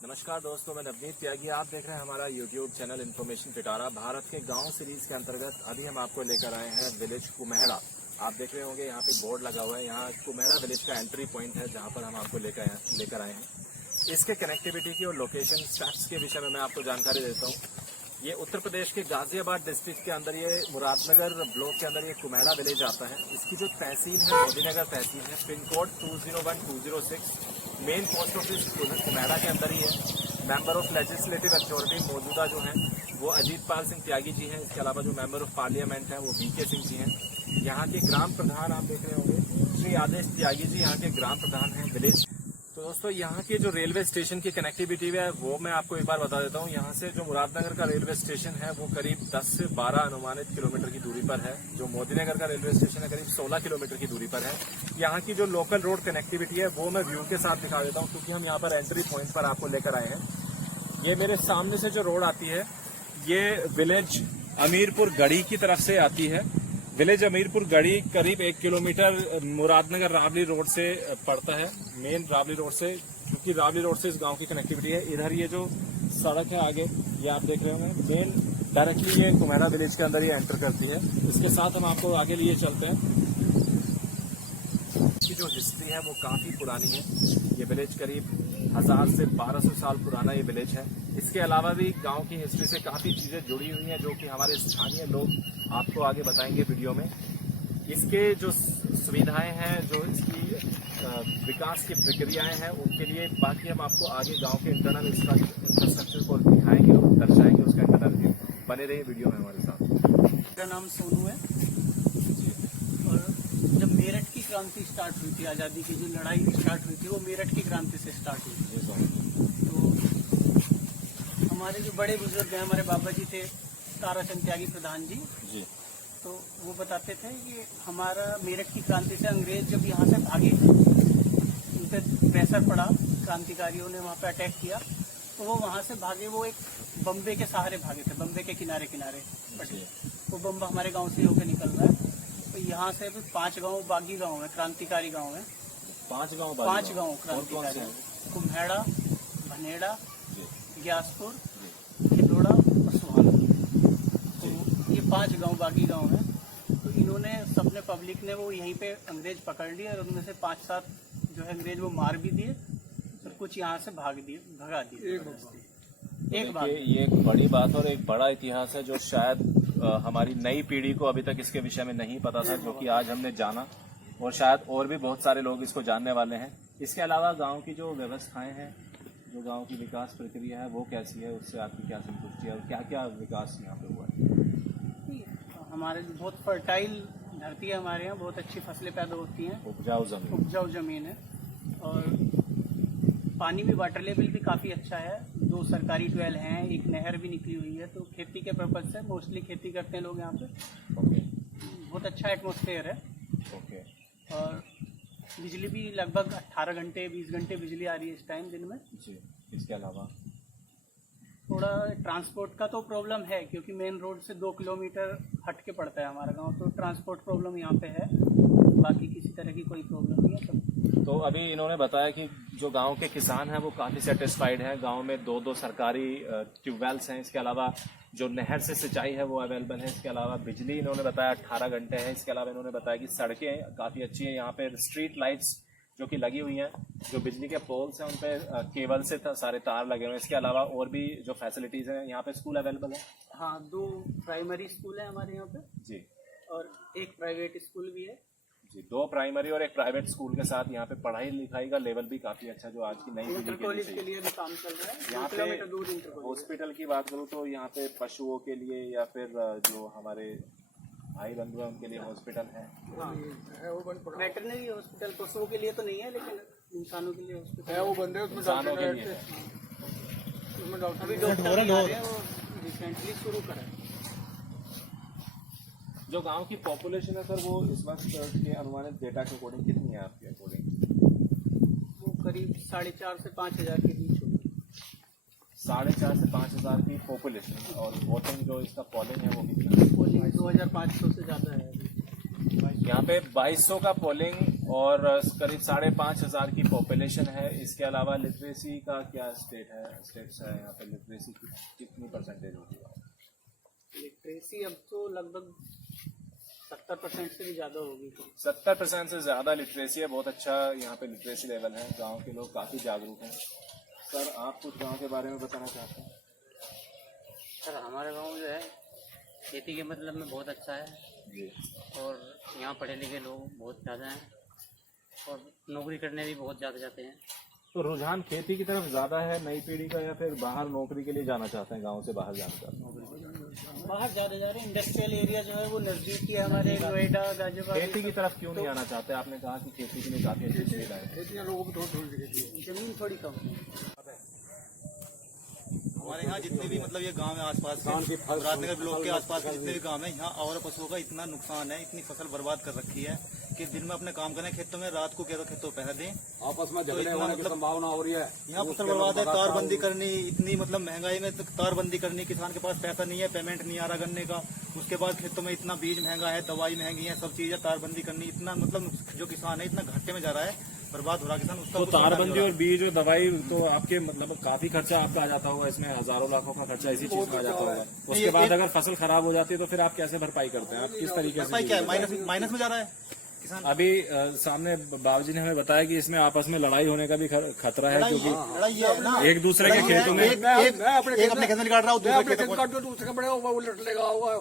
नमस्कार दोस्तों, मैं नवनीत त्यागी। आप देख रहे हैं हमारा YouTube चैनल इन्फॉर्मेशन पिटारा। भारत के गांव सीरीज के अंतर्गत अभी हम आपको लेकर आए हैं विलेज कुम्हेड़ा। आप देख रहे होंगे यहाँ पे बोर्ड लगा हुआ है। यहाँ कुम्हेड़ा विलेज का एंट्री पॉइंट है जहाँ पर हम आपको लेकर आए हैं। इसके कनेक्टिविटी की और लोकेशन स्टेप्स के विषय में मैं आपको जानकारी देता हूँ। ये उत्तर प्रदेश के गाजियाबाद डिस्ट्रिक्ट के अंदर, ये मुरादनगर ब्लॉक के अंदर ये कुम्हेड़ा विलेज आता है। इसकी जो तहसील है मोदीनगर तहसील है। Pin code 201206। Main post office Kumheda के अंदर ही है। मेंबर ऑफ लेजिस्लेटिव अथॉरिटी मौजूदा जो हैं वो अजीत पाल सिंह त्यागी जी हैं। इसके अलावा जो मेंबर ऑफ पार्लियामेंट हैं वो VK सिंह जी हैं। यहाँ के ग्राम प्रधान आप देख रहे होंगे श्री आदेश त्यागी जी यहाँ के ग्राम प्रधान हैं विलेज। तो दोस्तों, यहाँ के जो रेलवे स्टेशन की कनेक्टिविटी है वो मैं आपको एक बार बता देता हूँ। यहाँ से जो मुरादनगर का रेलवे स्टेशन है वो करीब 10 से 12 अनुमानित किलोमीटर की दूरी पर है। जो मोदीनगर का रेलवे स्टेशन है करीब 16 किलोमीटर की दूरी पर है। यहाँ की जो लोकल रोड कनेक्टिविटी है वो मैं व्यू के साथ दिखा देता हूँ, क्योंकि हम यहाँ पर एंट्री पॉइंट पर आपको लेकर आए हैं। ये मेरे सामने से जो रोड आती है ये विलेज अमीरपुर गढ़ी की तरफ से आती है। विलेज अमीरपुर गढ़ी करीब 1 किलोमीटर मुरादनगर रावली रोड से पड़ता है, मेन रावली रोड से, क्योंकि रावली रोड से इस गांव की कनेक्टिविटी है। इधर ये जो सड़क है आगे ये आप देख रहे होंगे, मेन डायरेक्टली ये कुम्हेड़ा विलेज के अंदर ये एंटर करती है। इसके साथ हम आपको आगे लिए चलते हैं। इसकी जो हिस्ट्री है वो काफी पुरानी है। ये विलेज करीब 1000 से 1200 साल पुराना ये विलेज है। इसके अलावा भी गांव की हिस्ट्री से काफी चीजें जुड़ी हुई हैं जो कि हमारे स्थानीय लोग आपको आगे बताएंगे वीडियो में। इसके जो सुविधाएं हैं, जो इसकी विकास की प्रक्रियाएं हैं, उनके लिए बाकी हम आपको आगे गांव के इंटरनल इंफ्रास्ट्रक्चर को दिखाएंगे और दर्शाएंगे उसका इंटरनल व्यू। बने रहिए वीडियो में हमारे साथ। मेरा नाम सोनू है और जब मेरठ की क्रांति स्टार्ट हुई थी, आज़ादी की जो लड़ाई स्टार्ट हुई थी वो मेरठ की क्रांति से स्टार्ट हुई थी। तो हमारे जो बड़े बुजुर्ग हैं, हमारे बाबा जी थे ताराचंद त्यागी प्रधान जी, तो वो बताते थे कि हमारा मेरठ की क्रांति से अंग्रेज जब यहाँ से भागे, उन पर प्रेशर पड़ा, क्रांतिकारियों ने वहाँ पे अटैक किया, तो वो वहाँ से भागे। वो एक बम्बे के सहारे भागे थे, बम्बे के किनारे किनारे। वो बम्बा हमारे गांव से होकर निकल रहा है। तो यहाँ से भी 5 गांव बागी गांव है, क्रांतिकारी गांव है। 5 गांव क्रांतिकारी, कुम्हेड़ा, भनेड़ा, ग्यासपुर, खिलोड़ा और सुहाना। तो ये 5 गांव बागी गांव है। तो इन्होंने सबने पब्लिक ने वो यहीं पे अंग्रेज पकड़ लिए और उनमें से 5-7 जो है अंग्रेज वो मार भी दिए और कुछ यहाँ से भगा दिए। एक बात, ये एक बड़ी बात और एक बड़ा इतिहास है जो शायद हमारी नई पीढ़ी को अभी तक इसके विषय में नहीं पता था, जो कि आज हमने जाना, और शायद और भी बहुत सारे लोग इसको जानने वाले हैं। इसके अलावा गांव की जो व्यवस्थाएं हैं, जो गांव की विकास प्रक्रिया है वो कैसी है, उससे आपकी क्या संतुष्टि है और क्या क्या विकास यहाँ पे हुआ है? हमारे बहुत फर्टाइल धरती है, हमारे यहाँ बहुत अच्छी फसलें पैदा होती हैं, उपजाऊ जमीन है और पानी भी, वाटर लेवल भी काफ़ी अच्छा है। 2 सरकारी ट्वेल हैं, एक नहर भी निकली हुई है। तो खेती के पर्पज से मोस्टली खेती करते हैं लोग यहाँ पे। बहुत अच्छा एटमॉस्फेयर है। और बिजली भी लगभग 18 घंटे 20 घंटे बिजली आ रही है इस टाइम दिन में जी। इसके अलावा थोड़ा ट्रांसपोर्ट का तो प्रॉब्लम है, क्योंकि मेन रोड से 2 किलोमीटर हट के पड़ता है हमारा गांव, तो ट्रांसपोर्ट प्रॉब्लम यहाँ पे है। बाकी किसी तरह की कोई प्रॉब्लम नहीं है सब। तो अभी इन्होंने बताया कि जो गांव के किसान हैं वो काफ़ी सेटिस्फाइड हैं। गांव में 2-2 सरकारी ट्यूबवेल्स हैं। इसके अलावा जो नहर से सिंचाई है वो अवेलेबल है। इसके अलावा बिजली इन्होंने बताया 18 घंटे है। इसके अलावा इन्होंने बताया कि सड़कें काफ़ी अच्छी हैं। यहाँ पे स्ट्रीट लाइट्स जो कि लगी हुई हैं, जो बिजली के पोल्स हैं उन पे केबल से सारे तार लगे हुए हैं। इसके अलावा और भी जो फैसिलिटीज़ हैं, यहाँ पे स्कूल अवेलेबल है। हाँ, 2 प्राइमरी स्कूल है हमारे यहाँ पे जी, और एक प्राइवेट स्कूल भी है जी। 2 प्राइमरी और 1 प्राइवेट स्कूल के साथ यहाँ पे पढ़ाई लिखाई का लेवल भी काफी अच्छा, जो आज की नई इंटर कॉलेज के लिए भी काम चल रहा है। यहाँ पे किलोमीटर दूर इंटर कॉलेज। हॉस्पिटल की बात करूँ तो यहाँ पे पशुओं के लिए या फिर जो हमारे भाई बंधु हैं उनके लिए हॉस्पिटल है। हाँ, वेटरनरी हॉस्पिटल पशुओं के लिए तो नहीं है, लेकिन इंसानों के लिए हॉस्पिटल है। वो बंदे उसमें इंसानों के लिए अभी डॉक्टर वो रिसेंटली शुरू करा है। जो गांव की पॉपुलेशन है सर, वो इस वक्त के अनुमानित डेटा के अकॉर्डिंग कितनी है आपके अकॉर्डिंग? वो करीब 4,500 से 5,000 के बीच होगी। 4,500 से 5,000 की पॉपुलेशन। और वोटिंग जो इसका पोलिंग है वो कितना है? पोलिंग 2,500 से ज़्यादा है। यहाँ पे 2200 का पोलिंग और करीब 5,500 की पॉपुलेशन है। इसके अलावा लिटरेसी का क्या स्टेट्स है यहाँ पे, लिटरेसी की कितनी परसेंटेज होगी? लिटरेसी अब तो लगभग 70% से भी ज़्यादा होगी। 70% से ज़्यादा लिटरेसी है। बहुत अच्छा यहाँ पे लिटरेसी लेवल है। गांव के लोग काफ़ी जागरूक हैं। सर, आप कुछ गांव के बारे में बताना चाहते हैं? सर, हमारे गांव जो है खेती के मतलब में बहुत अच्छा है जी। और यहाँ पढ़े लिखे लोग बहुत ज़्यादा हैं और नौकरी करने भी बहुत ज़्यादा जाते हैं। तो रुझान खेती की तरफ ज़्यादा है नई पीढ़ी का, या फिर बाहर नौकरी के लिए जाना चाहते हैं, गांव से बाहर जाना चाहते हैं? बाहर ज़्यादा जा रहे हैं। इंडस्ट्रियल एरिया जो है वो नज़दीकी है हमारे, नोएडा, गाजियाबाद। खेती की तरफ क्यों नहीं आना चाहते? आपने कहा कि खेती के लिए काफ़ी अच्छी सुविधा है। जमीन थोड़ी कम है। हमारे यहाँ जितने भी मतलब ये गांव है आसपास के, मुरादनगर ब्लॉक के आसपास के जितने भी गांव है, यहाँ और पशुओं का इतना नुकसान है, इतनी फसल बर्बाद कर रखी है कि दिन में अपने काम करें खेतों में, रात को खेतों पहर दें, आपस में झगड़े होने की संभावना हो रही है। यहाँ फसल बर्बाद है। तारबंदी करनी, इतनी मतलब महंगाई में तारबंदी करनी, किसान के पास पैसा नहीं है, पेमेंट नहीं आ रहा गन्ने का। उसके बाद खेतों में इतना बीज महंगा है, दवाई महंगी है, सब चीजें तारबंदी करनी, इतना मतलब जो किसान है इतना घाटे में जा रहा है, बर्बाद हो रहा किसान। उसका तो तारबंदी और बीज और दवाई तो आपके मतलब काफी खर्चा आपका आ जाता होगा इसमें, हजारों लाखों का खर्चा इसी चीज में आ जाता होगा। उसके बाद अगर फसल खराब हो जाती है तो फिर आप कैसे भरपाई करते हैं? आप किस तरीके से? क्या है, माइनस में जा रहा है किसान। अभी सामने बाबूजी ने हमें बताया कि इसमें आपस में लड़ाई होने का भी खतरा है, क्योंकि लड़ाई है ना, एक दूसरे के खेतों में एक अपने खेत में काट रहा हूँ, दूसरे खेत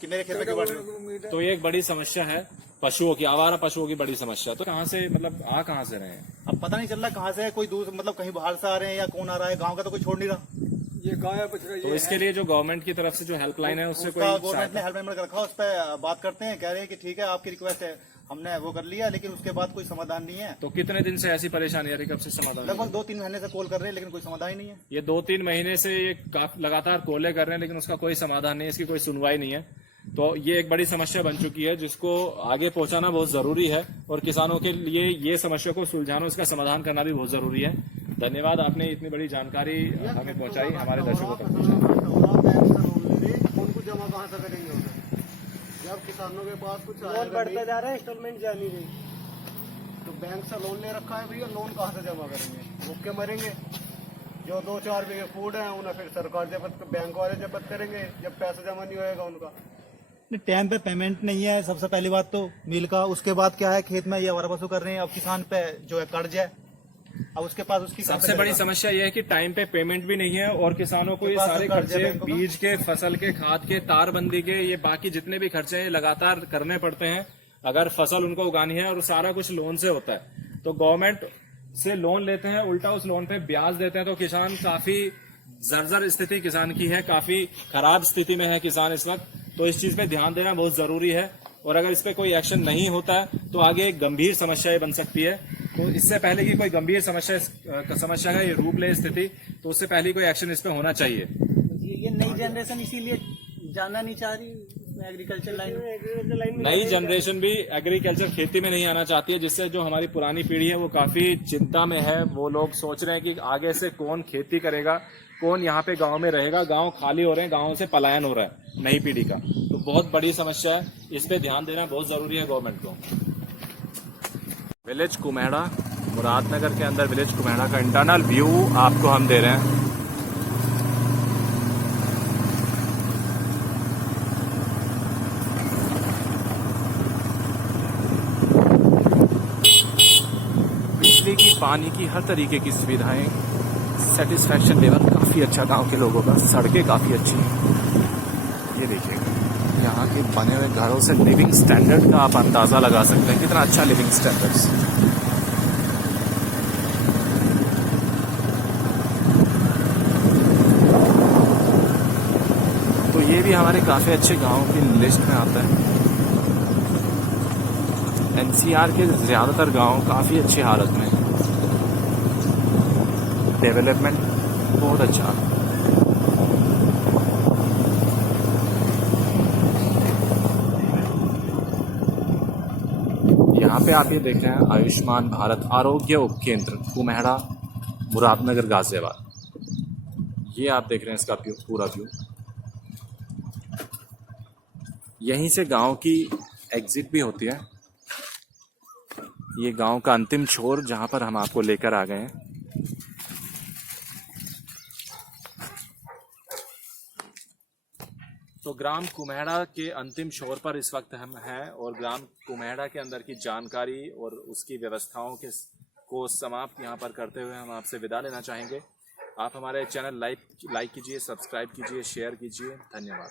कि मेरे खेत में क्यों काट रहे हो? तो ये एक बड़ी समस्या है पशुओं की, आवारा पशुओं की बड़ी समस्या। तो कहाँ से मतलब कहाँ से रहे हैं? अब पता नहीं चल रहा कहाँ से है, कोई दूसरा मतलब कहीं बाहर से आ रहे हैं या कौन आ रहा है, गांव का तो कोई छोड़ नहीं रहा। ये गाय बछड़ा तो इसके लिए जो गवर्नमेंट की तरफ से जो हेल्पलाइन है उससे कोई गवर्नमेंट ने हेल्पलाइन नंबर रखा, उस पर बात करते हैं, कह रहे हैं कि ठीक है आपकी रिक्वेस्ट है, हमने वो कर लिया, लेकिन उसके बाद कोई समाधान नहीं है। तो कितने दिन से ऐसी परेशानी आ रही, कब से समाधान? लगभग 2-3 महीने से कॉल कर रहे हैं लेकिन कोई समाधान ही नहीं है। ये 2-3 महीने से ये लगातार कॉलें कर रहे हैं लेकिन उसका कोई समाधान नहीं है, इसकी कोई सुनवाई नहीं है। तो ये एक बड़ी समस्या बन चुकी है जिसको आगे पहुंचाना बहुत जरूरी है और किसानों के लिए ये समस्या को सुलझाना, उसका समाधान करना भी बहुत जरूरी है। धन्यवाद, आपने इतनी बड़ी जानकारी हमें पहुंचाई, हमारे दर्शकों तक पहुंचाई। उनको जमा कहाँ से करेंगे उन्हें? जब किसानों के पास कुछ लोन बढ़ता जा रहा है, इंस्टॉलमेंट जा नहीं रही। तो बैंक से लोन ले रखा है भैया, लोन कहाँ से जमा करेंगे? भूख के मरेंगे। जो 2-4 बीघे फूड है उन्हें फिर सरकार जब्त, बैंक वाले जब्त करेंगे जब पैसा जमा नहीं होएगा उनका। टाइम पे पेमेंट नहीं है सबसे पहली बात तो मिल का। उसके बाद क्या है, खेत में ये आवारा पशु कर रहे हैं, अब किसान पे जो है कर्ज है, अब उसके पास उसकी सबसे बड़ी समस्या यह है कि टाइम पे पेमेंट भी नहीं है और किसानों को ये सारे खर्चे, बीज के, फसल के, खाद के, तारबंदी के, ये बाकी जितने भी खर्चे हैं लगातार करने पड़ते हैं अगर फसल उनको उगानी है, और सारा कुछ लोन से होता है। तो गवर्नमेंट से लोन लेते हैं, उल्टा उस लोन पे ब्याज देते हैं, तो किसान काफी जर्जर स्थिति किसान की है, काफी खराब स्थिति में है किसान इस वक्त। तो इस चीज पे ध्यान देना बहुत जरूरी है और अगर इस पे कोई एक्शन नहीं होता है तो आगे एक गंभीर समस्या बन सकती है। तो इससे पहले कि कोई गंभीर समस्या का ये रूप ले स्थिति, तो उससे पहले कोई एक्शन इस पे होना चाहिए। ये नई जनरेशन इसीलिए जाना नहीं चाह रही एग्रीकल्चर लाइन में। नई जनरेशन भी एग्रीकल्चर खेती में नहीं आना चाहती है, जिससे जो हमारी पुरानी पीढ़ी है वो काफी चिंता में है। वो लोग सोच रहे हैं कि आगे से कौन खेती करेगा, कौन यहाँ पे गांव में रहेगा। गांव खाली हो रहे हैं, गांव से पलायन हो रहा है नई पीढ़ी का। तो बहुत बड़ी समस्या है, इस पे ध्यान देना बहुत जरूरी है गवर्नमेंट को। विलेज कुम्हेड़ा, मुरादनगर के अंदर विलेज कुम्हेड़ा का इंटरनल व्यू आपको हम दे रहे हैं। बिजली की, पानी की, हर तरीके की सुविधाएं, सेटिस्फैक्शन लेवल काफ़ी अच्छा गांव के लोगों का, सड़कें काफ़ी अच्छी हैं। ये देखिएगा यहाँ के बने हुए घरों से लिविंग स्टैंडर्ड का आप अंदाज़ा लगा सकते हैं, कितना अच्छा लिविंग स्टैंडर्ड्स। तो ये भी हमारे काफ़ी अच्छे गांवों की लिस्ट में आता है। एनसीआर के ज़्यादातर गांव काफ़ी अच्छी हालत में, डेवलपमेंट बहुत अच्छा। यहाँ पे आप ये देख रहे हैं आयुष्मान भारत आरोग्य उपकेंद्र कुम्हेड़ा, मुरादनगर, गाजियाबाद। ये आप देख रहे हैं इसका पूरा व्यू। यहीं से गांव की एग्जिट भी होती है। ये गांव का अंतिम छोर जहां पर हम आपको लेकर आ गए हैं। तो ग्राम कुम्हेड़ा के अंतिम छोर पर इस वक्त हम हैं और ग्राम कुम्हेड़ा के अंदर की जानकारी और उसकी व्यवस्थाओं के को समाप्त यहाँ पर करते हुए हम आपसे विदा लेना चाहेंगे। आप हमारे चैनल लाइक कीजिए, सब्सक्राइब कीजिए, शेयर कीजिए। धन्यवाद।